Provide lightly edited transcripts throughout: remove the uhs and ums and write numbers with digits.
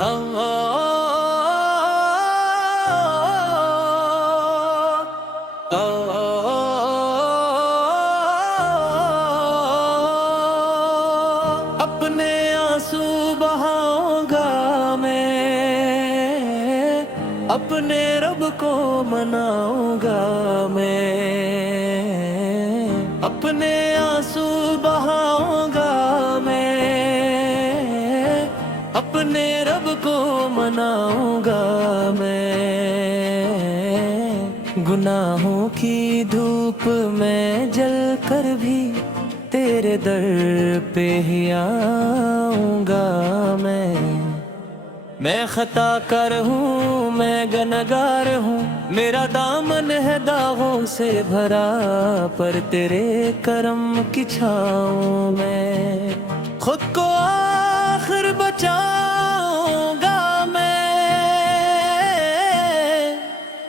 अपने आंसू बहाऊंगा मैं, अपने रब को मनाऊंगा मैं, अपने आंसू बहाऊंगा मैं, अपने रब को मनाऊंगा मैं। गुनाहों की धूप में जल कर भी तेरे दर पे ही आऊंगा मैं खता कर हूँ, मैं गुनहगार हूँ, मेरा दामन है दागों से भरा, पर तेरे करम की छाँव में खुद को आखिर बचाऊंगा मैं।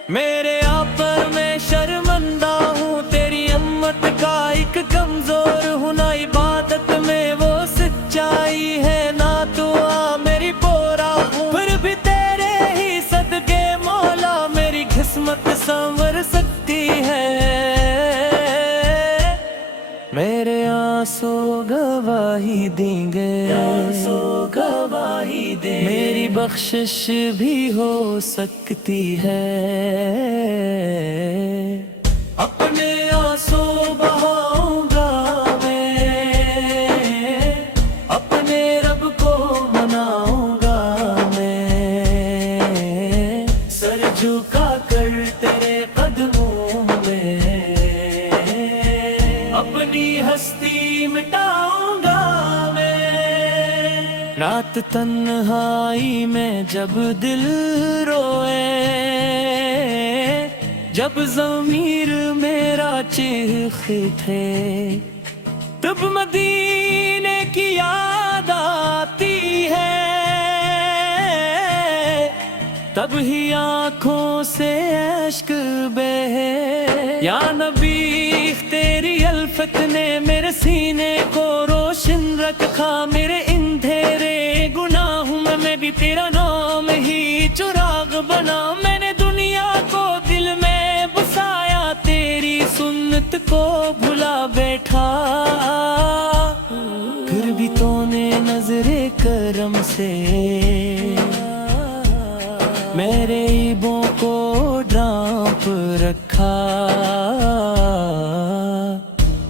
मेरे आप पर मैं शर्मिंदा हूँ, तेरी अम्मत का एक कमजोर हूँ, ना इबादत में वो सच्चाई है, ना दुआ मेरी पोरा हूँ, फिर भी तेरे ही सदके मौला मेरी किस्मत संवर सकती है। मेरे आंसू गवाही देंगे, मेरी बख्शिश भी हो सकती है। अपने आंसू बहाऊंगा मैं, अपने रब को मनाऊंगा मैं, सर झुका कर तेरे कदमों में अपनी हस्ती मिटाऊंगा मैं। रात तन्हाई में जब दिल रोए, जब ज़मीर मेरा चीखे, तब मदीने की याद आती है, तब ही आँखों से अश्क बहे। या नबी तेरी अल्फत ने मेरे सीने को रोशन रखा, मेरे अंधेरे गुनाहों में मैं भी तेरा नाम ही चिराग बना। मैंने दुनिया को दिल में बसाया, तेरी सुन्नत को भुला बैठा, फिर भी तूने नजरे करम से मेरे ईबों को ढांप रखा।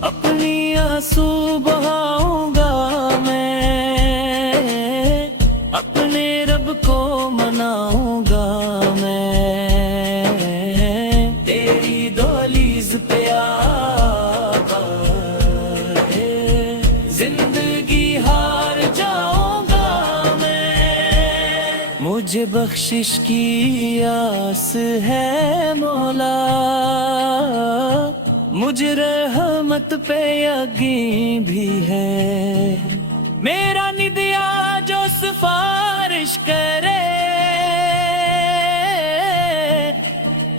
अपनी आंसू बहाऊंगा मैं, अपने रब को मनाऊंगा मैं, तेरी दौलीज पे आकर जिंदगी हार जाऊंगा मैं। मुझे बख्शिश की आस है मौला, मुझे रहमत पे यकीन भी है। मेरा निदिया जो सिफारिश करे,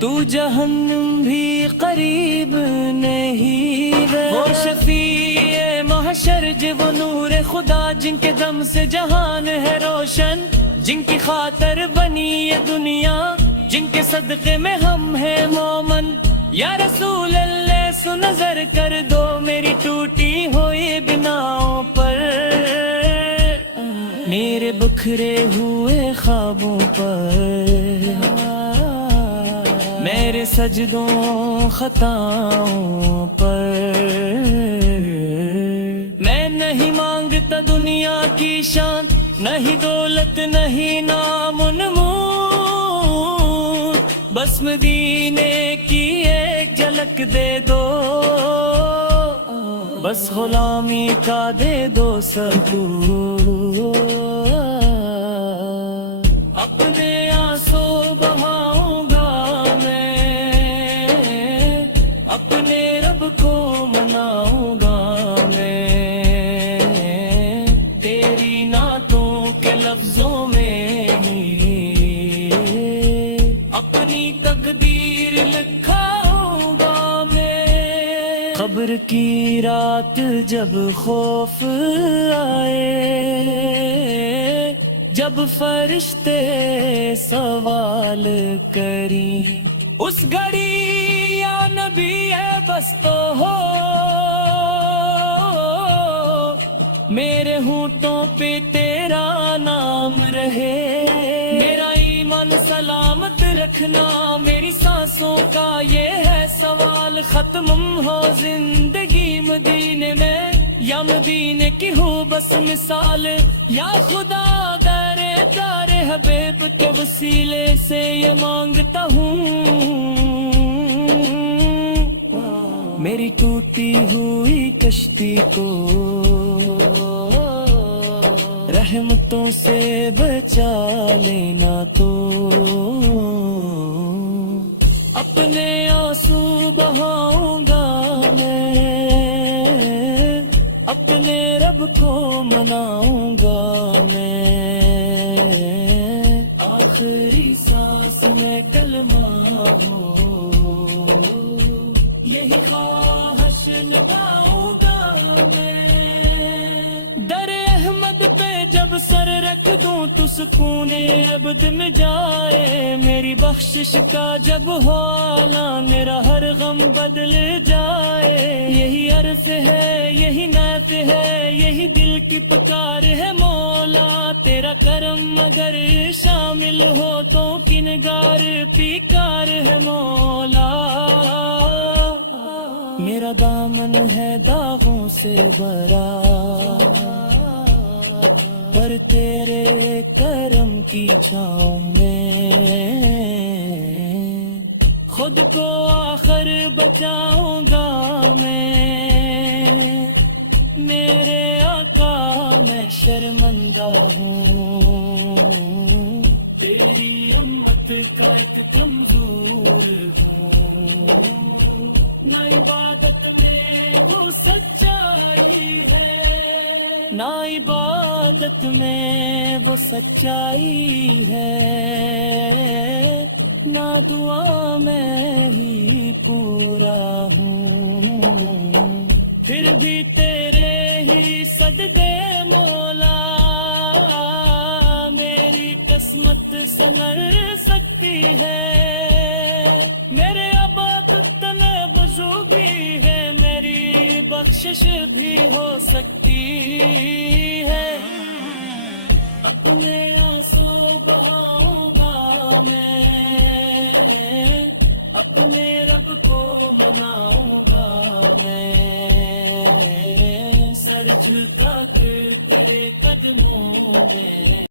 तू जहन्नम भी करीब नहीं है। वो शफीए महशर वो नूर खुदा, जिनके दम से जहान है रोशन, जिनकी खातर बनी ये दुनिया, जिनके सदक़े में हम हैं मोमन। या रसूल अल्लाह सु नजर कर दो मेरी टूटी हुई बिनाओं पर, मेरे बिखरे हुए ख्वाबों पर, मेरे सजदों खताओं पर। मैं नहीं मांगता दुनिया की शान, नहीं दौलत नहीं नाम नमूद, बस मदीने की एक झलक दे दो, बस गुलामी का दे दो सबूत। अपने आंसू बहाऊंगा मैं, अपने रब को मनाऊंगा मैं, तेरी नातों के लफ्जों में ही अपनी तकदीर लिखाऊंगा मैं। खबर की रात जब खौफ आए, جب فرشتے سوال کریں اس گھڑی یا نبی ہے بس تو ہو میرے ہونٹوں پہ تیرا نام رہے میرا ایمان سلامت رکھنا میری سانسوں کا یہ ہے سوال ختم ہو زندگی مدینے میں یا مدینے کی ہو بس مثال یا خدا دار حبیب کے وسیلے سے یہ مانگتا ہوں میری ٹوٹی ہوئی کشتی کو رحمتوں سے بچا لینا تو اپنے آنسو بہاؤں گا میں اپنے رب کو مناؤں گا میں آخری سانس میں کلمہ ہو یہی خواہش لگاؤں گا میں در احمد پہ جب سر رکھ دوں تو سکون عبد میں جائے میری بخشش کا جب حوالہ میرا ہر غم بدل جائے یہی عرف ہے یہی نیف ہے یہی دل کی پکار ہے مولا تیرا کرم اگر شامل ہو تو کنگار پیکار ہے مولا میرا دامن ہے داغوں سے بھرا پر تیرے کرم کی چھاؤں میں خود کو آخر بچاؤں گا میں میرے آقا میں شرمندہ ہوں تیری امت کا ایک کمزور ہوں نہ عبادت میں وہ سچائی ہے نہ عبادت میں وہ سچائی ہے نہ دعا میں ہی پورا ہوں پھر بھی تیرے ہی سجدے مولا میری قسمت سنور سکتی ہے میرے عبادت میں وضو بھی ہے میری بخشش بھی ہو سکتی ہے اپنے آنسو بہاؤں گا میں اپنے رب کو مناؤں گا میں سر جھکا کے تیرے قدموں میں